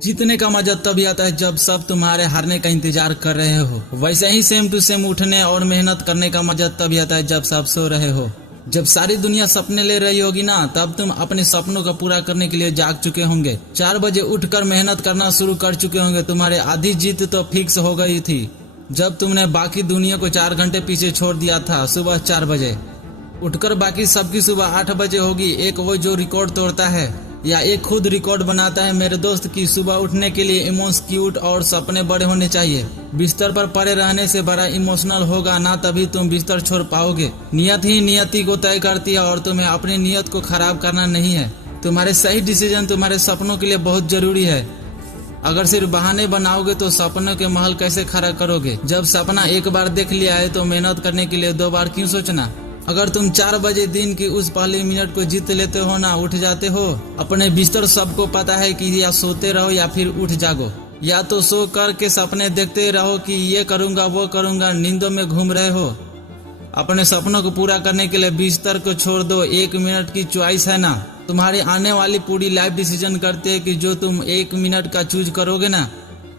जीतने का मजा तभी आता है जब सब तुम्हारे हारने का इंतजार कर रहे हो। वैसे ही सेम टू सेम उठने और मेहनत करने का मजा तभी आता है जब सब सो रहे हो। जब सारी दुनिया सपने ले रही होगी ना, तब तुम अपने सपनों को पूरा करने के लिए जाग चुके होंगे। 4 बजे उठकर मेहनत करना शुरू कर चुके होंगे। तुम्हारे आधी जीत तो फिक्स हो गई थी जब तुमने बाकी दुनिया को 4 घंटे पीछे छोड़ दिया था। सुबह 4 बजे उठकर बाकी सबकी सुबह 8 बजे होगी। एक वो जो रिकॉर्ड तोड़ता है या एक खुद रिकॉर्ड बनाता है। मेरे दोस्त की सुबह उठने के लिए इमोशंस क्यूट और सपने बड़े होने चाहिए। बिस्तर पर पड़े रहने से बड़ा इमोशनल होगा ना, तभी तुम बिस्तर छोड़ पाओगे। नियत ही नियति को तय करती है और तुम्हें अपनी नियत को खराब करना नहीं है। तुम्हारे सही डिसीजन तुम्हारे सपनों के लिए बहुत जरूरी है। अगर सिर्फ बहाने बनाओगे तो सपनों के महल कैसे खड़ा करोगे। जब सपना एक बार देख लिया है तो मेहनत करने के लिए 2 बार क्यों सोचना। अगर तुम 4 बजे दिन की उस पहली मिनट को जीत लेते हो ना, उठ जाते हो अपने बिस्तर। सबको पता है कि या सोते रहो या फिर उठ जागो, या तो सो करके सपने देखते रहो कि ये करूंगा वो करूंगा, नींदों में घूम रहे हो। अपने सपनों को पूरा करने के लिए बिस्तर को छोड़ दो। 1 मिनट की चॉइस है ना, तुम्हारी आने वाली पूरी लाइफ डिसीजन करते है कि जो तुम 1 मिनट का चूज करोगे ना,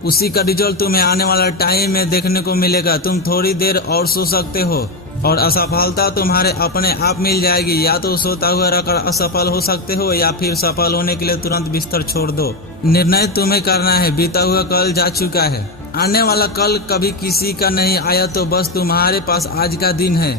उसी का रिजल्ट तुम्हें आने वाला टाइम में देखने को मिलेगा। तुम थोड़ी देर और सो सकते हो और असफलता तुम्हारे अपने आप मिल जाएगी। या तो सोता हुआ रहकर असफल हो सकते हो या फिर सफल होने के लिए तुरंत बिस्तर छोड़ दो। निर्णय तुम्हें करना है। बीता हुआ कल जा चुका है, आने वाला कल कभी किसी का नहीं आया, तो बस तुम्हारे पास आज का दिन है।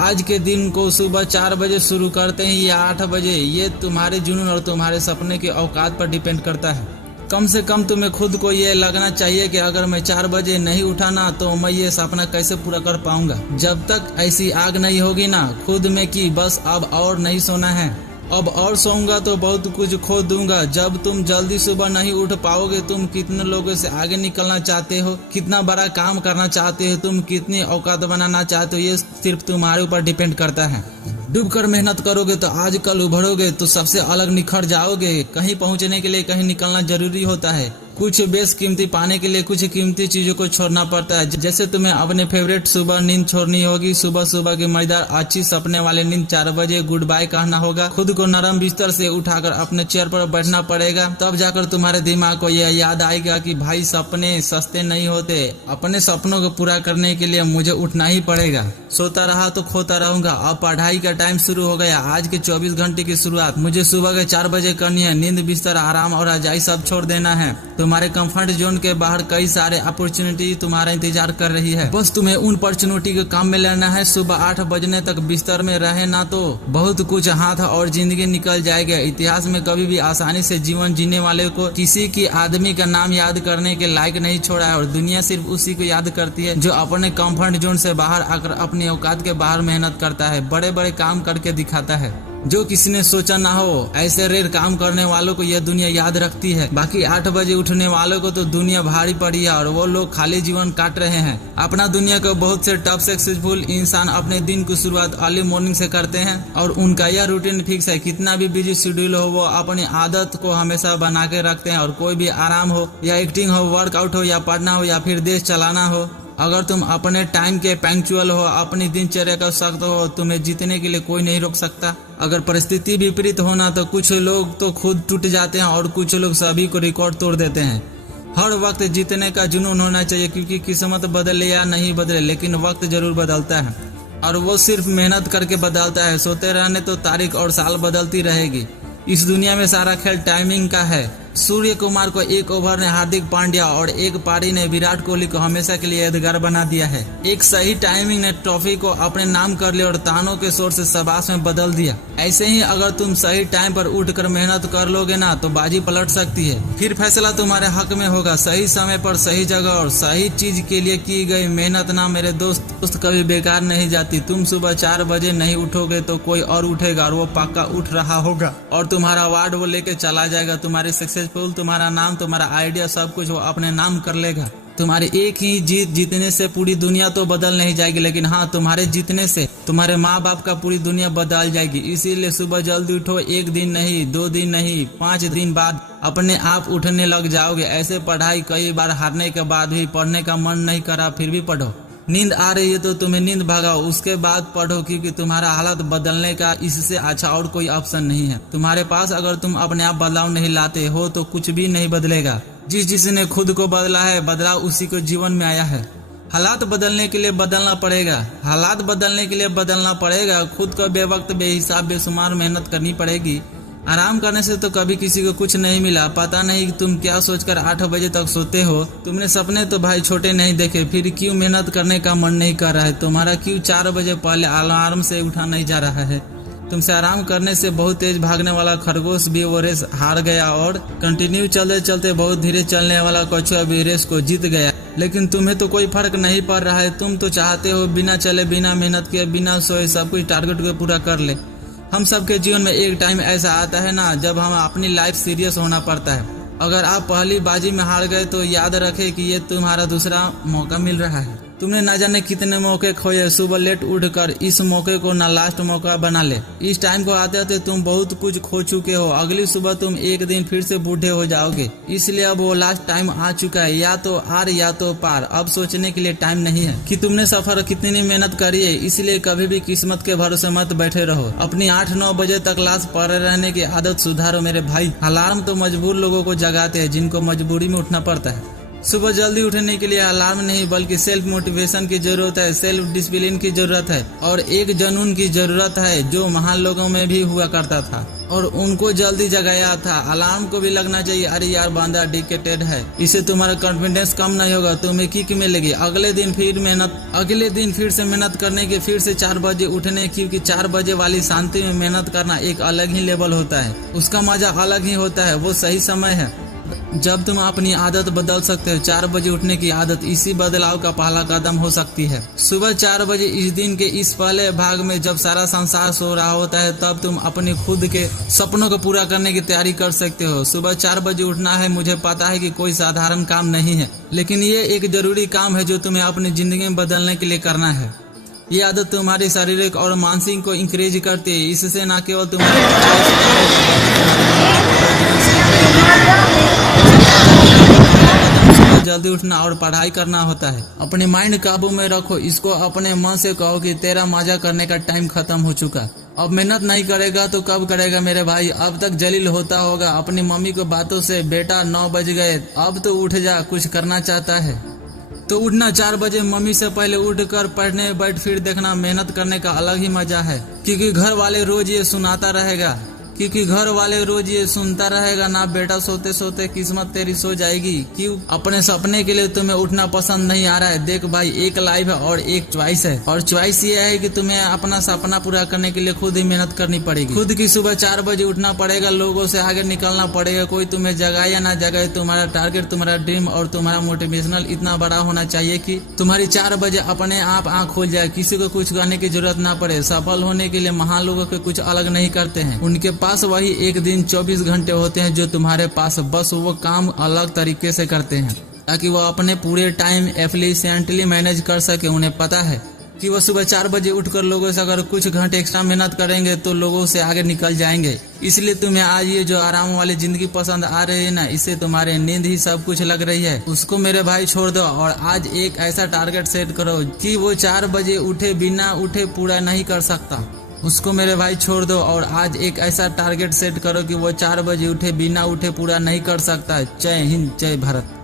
आज के दिन को सुबह 4 बजे शुरू करते हैं या 8 बजे, ये तुम्हारे जुनून और तुम्हारे सपने के औकात पर डिपेंड करता है। कम से कम तुम्हें खुद को ये लगना चाहिए कि अगर मैं 4 बजे नहीं उठा ना, तो मैं ये सपना कैसे पूरा कर पाऊंगा। जब तक ऐसी आग नहीं होगी ना खुद में कि बस अब और नहीं सोना है, अब और सोऊंगा तो बहुत कुछ खो दूंगा। जब तुम जल्दी सुबह नहीं उठ पाओगे, तुम कितने लोगों से आगे निकलना चाहते हो, कितना बड़ा काम करना चाहते हो, तुम कितनी औकात बनाना चाहते हो, ये सिर्फ तुम्हारे ऊपर डिपेंड करता है। डूब कर मेहनत करोगे तो आज कल उभरोगे, तो सबसे अलग निखर जाओगे। कहीं पहुंचने के लिए कहीं निकलना जरूरी होता है। कुछ बेस कीमती पाने के लिए कुछ कीमती चीजों को छोड़ना पड़ता है। जैसे तुम्हें अपने फेवरेट सुबह नींद छोड़नी होगी, सुबह सुबह की मजेदार अच्छी सपने वाले नींद 4 बजे गुड बाय कहना होगा। खुद को नरम बिस्तर से उठाकर अपने चेयर पर बैठना पड़ेगा। तब जाकर तुम्हारे दिमाग को यह याद आएगा कि भाई सपने सस्ते नहीं होते। अपने सपनों को पूरा करने के लिए मुझे उठना ही पड़ेगा। सोता रहा तो खोता रहूंगा। अब पढ़ाई का टाइम शुरू हो गया। आज के 24 घंटे की शुरुआत मुझे सुबह के 4 बजे करनी है। नींद, बिस्तर, आराम और रजाई सब छोड़ देना है। तुम्हारे कंफर्ट जोन के बाहर कई सारे अपॉर्चुनिटी तुम्हारा इंतजार कर रही है। बस तुम्हें उन अपॉर्चुनिटी को काम में लेना है। सुबह 8 बजने तक बिस्तर में रहे ना, तो बहुत कुछ हाथ और जिंदगी निकल जाएगा। इतिहास में कभी भी आसानी से जीवन जीने वाले को किसी की आदमी का नाम याद करने के लायक नहीं छोड़ा है, और दुनिया सिर्फ उसी को याद करती है जो अपने कंफर्ट जोन से बाहर आकर अपनी औकात के बाहर मेहनत करता है, बड़े बड़े काम करके दिखाता है जो किसी ने सोचा ना हो। ऐसे रेयर काम करने वालों को यह दुनिया याद रखती है। बाकी 8 बजे उठने वालों को तो दुनिया भारी पड़ी है और वो लोग खाली जीवन काट रहे हैं। अपना दुनिया को बहुत से टॉप सक्सेसफुल इंसान अपने दिन की शुरुआत अर्ली मॉर्निंग से करते हैं और उनका यह रूटीन फिक्स है। कितना भी बिजी शेड्यूल हो, वो अपनी आदत को हमेशा बना के रखते हैं। और कोई भी आराम हो या एक्टिंग हो, वर्कआउट हो या पढ़ना हो या फिर देश चलाना हो, अगर तुम अपने टाइम के पंक्चुअल हो, अपनी दिनचर्या का सख्त हो, तुम्हें जीतने के लिए कोई नहीं रोक सकता। अगर परिस्थिति विपरीत होना, तो कुछ लोग तो खुद टूट जाते हैं और कुछ लोग सभी को रिकॉर्ड तोड़ देते हैं। हर वक्त जीतने का जुनून होना चाहिए, क्योंकि किस्मत बदले या नहीं बदले, लेकिन वक्त जरूर बदलता है और वो सिर्फ मेहनत करके बदलता है। सोते रहने तो तारीख और साल बदलती रहेगी। इस दुनिया में सारा खेल टाइमिंग का है। सूर्य कुमार को 1 ओवर ने हार्दिक पांड्या और 1 पारी ने विराट कोहली को हमेशा के लिए यादगार बना दिया है। एक सही टाइमिंग ने ट्रॉफी को अपने नाम कर लिया और तानों के शोर से शाबाश में बदल दिया। ऐसे ही अगर तुम सही टाइम पर उठकर मेहनत कर लोगे ना, तो बाजी पलट सकती है। फिर फैसला तुम्हारे हक में होगा। सही समय पर सही जगह और सही चीज के लिए की गई मेहनत ना मेरे दोस्त कभी बेकार नहीं जाती। तुम सुबह 4 बजे नहीं उठोगे तो कोई और उठेगा और वो पक्का उठ रहा होगा और तुम्हारा अवार्ड वो लेके चला जाएगा। तुम्हारी सक्सेसफुल, तुम्हारा नाम, तुम्हारा आइडिया, सब कुछ वो अपने नाम कर लेगा। तुम्हारी एक ही जीत जीतने से पूरी दुनिया तो बदल नहीं जाएगी, लेकिन हाँ, तुम्हारे जीतने से तुम्हारे माँ बाप का पूरी दुनिया बदल जाएगी। इसीलिए सुबह जल्दी उठो। 1 दिन नहीं, 2 दिन नहीं, 5 दिन बाद अपने आप उठने लग जाओगे। ऐसे पढ़ाई कई बार हारने के बाद भी पढ़ने का मन नहीं करा, फिर भी पढ़ो। नींद आ रही है तो तुम्हें नींद भगाओ, उसके बाद पढ़ो, क्योंकि तुम्हारा हालत बदलने का इससे अच्छा और कोई ऑप्शन नहीं है तुम्हारे पास। अगर तुम अपने आप बदलाव नहीं लाते हो तो कुछ भी नहीं बदलेगा। जिसने खुद को बदला है, बदलाव उसी को जीवन में आया है। हालात बदलने के लिए बदलना पड़ेगा, हालात बदलने के लिए बदलना पड़ेगा। खुद को बेवक्त बेहिसाब बेशुमार मेहनत करनी पड़ेगी। आराम करने से तो कभी किसी को कुछ नहीं मिला। पता नहीं कि तुम क्या सोचकर 8 बजे तक सोते हो। तुमने सपने तो भाई छोटे नहीं देखे, फिर क्यों मेहनत करने का मन नहीं कर रहा है तुम्हारा? क्यों 4 बजे पहले अलार्म से उठा नहीं जा रहा है? तुमसे आराम करने से बहुत तेज भागने वाला खरगोश भी वो रेस हार गया, और कंटिन्यू चलते चलते बहुत धीरे चलने वाला कछुआ भी रेस को जीत गया। लेकिन तुम्हें तो कोई फर्क नहीं पड़ रहा है। तुम तो चाहते हो बिना चले, बिना मेहनत किए, बिना सोए सब कुछ टारगेट को पूरा कर ले। हम सबके जीवन में एक टाइम ऐसा आता है ना, जब हम अपनी लाइफ सीरियस होना पड़ता है। अगर आप पहली बाजी में हार गए तो याद रखें कि ये तुम्हारा दूसरा मौका मिल रहा है। तुमने न जाने कितने मौके खोए। सुबह लेट उठकर इस मौके को ना लास्ट मौका बना ले। इस टाइम को आते आते तुम बहुत कुछ खो चुके हो। अगली सुबह तुम एक दिन फिर से बूढ़े हो जाओगे, इसलिए अब वो लास्ट टाइम आ चुका है। या तो आर या तो पार। अब सोचने के लिए टाइम नहीं है कि तुमने सफर कितनी मेहनत करी है। इसलिए कभी भी किस्मत के भरोसे मत बैठे रहो। अपनी 8-9 बजे तक क्लास पढ़े रहने की आदत सुधारो मेरे भाई। अलार्म तो मजबूर लोगों को जगाते हैं, जिनको मजबूरी में उठना पड़ता है। सुबह जल्दी उठने के लिए अलार्म नहीं, बल्कि सेल्फ मोटिवेशन की जरूरत है, सेल्फ डिसिप्लिन की जरूरत है, और एक जुनून की जरूरत है जो महान लोगों में भी हुआ करता था और उनको जल्दी जगाया था। अलार्म को भी लगना चाहिए, अरे यार बंदा डिकेटेड है, इससे तुम्हारा कॉन्फिडेंस कम नहीं होगा, तुम्हें किक मिलेगी। अगले दिन फिर से मेहनत करने की, फिर से 4 बजे उठने, क्योंकि 4 बजे वाली शांति में मेहनत करना एक अलग ही लेवल होता है। उसका मजा अलग ही होता है। वो सही समय है जब तुम अपनी आदत बदल सकते हो। 4 बजे उठने की आदत इसी बदलाव का पहला कदम हो सकती है। सुबह 4 बजे इस दिन के इस पहले भाग में जब सारा संसार सो रहा होता है, तब तुम अपने खुद के सपनों को पूरा करने की तैयारी कर सकते हो। सुबह 4 बजे उठना है, मुझे पता है कि कोई साधारण काम नहीं है, लेकिन ये एक जरूरी काम है जो तुम्हें अपनी जिंदगी में बदलने के लिए करना है। ये आदत तुम्हारी शारीरिक और मानसिक को इंकरेज करती है। इससे न केवल जल्दी उठना और पढ़ाई करना होता है। अपने माइंड काबू में रखो। इसको अपने मन से कहो कि तेरा मजा करने का टाइम खत्म हो चुका। अब मेहनत नहीं करेगा तो कब करेगा मेरे भाई? अब तक जलील होता होगा अपनी मम्मी को बातों से, बेटा 9 बज गए, अब तो उठ जा, कुछ करना चाहता है तो उठना। 4 बजे मम्मी से पहले उठकर पढ़ने बैठ, फिर देखना। मेहनत करने का अलग ही मजा है, क्योंकि घर वाले रोज ये सुनता रहेगा ना, बेटा सोते सोते किस्मत तेरी सो जाएगी। क्यों? अपने सपने के लिए तुम्हें उठना पसंद नहीं आ रहा है। देख भाई, एक लाइफ है और एक चॉइस है, और चॉइस ये है कि तुम्हें अपना सपना पूरा करने के लिए खुद ही मेहनत करनी पड़ेगी। खुद की सुबह 4 बजे उठना पड़ेगा, लोगों से आगे निकलना पड़ेगा। कोई तुम्हें जगाए या ना जगाए, तुम्हारा टारगेट, तुम्हारा ड्रीम और तुम्हारा मोटिवेशनल इतना बड़ा होना चाहिए कि तुम्हारी 4 बजे अपने आप आँख खुल जाए, किसी को कुछ करने की जरूरत ना पड़े। सफल होने के लिए महान लोगों के कुछ अलग नहीं करते हैं। उनके पास वही एक दिन 24 घंटे होते हैं जो तुम्हारे पास, बस वो काम अलग तरीके से करते हैं ताकि वो अपने पूरे टाइम एफिशिएंटली मैनेज कर सके। उन्हें पता है कि वो सुबह 4 बजे उठकर लोगों से अगर कुछ घंटे एक्स्ट्रा मेहनत करेंगे तो लोगों से आगे निकल जाएंगे। इसलिए तुम्हें आज ये जो आराम वाली जिंदगी पसंद आ रही है ना, इससे तुम्हारे नींद ही सब कुछ लग रही है, उसको मेरे भाई छोड़ दो और आज एक ऐसा टारगेट सेट करो कि वो 4 बजे उठे बिना उठे पूरा नहीं कर सकता। उसको मेरे भाई छोड़ दो और आज एक ऐसा टारगेट सेट करो कि वो 4 बजे उठे बिना उठे पूरा नहीं कर सकता। जय हिंद, जय भारत।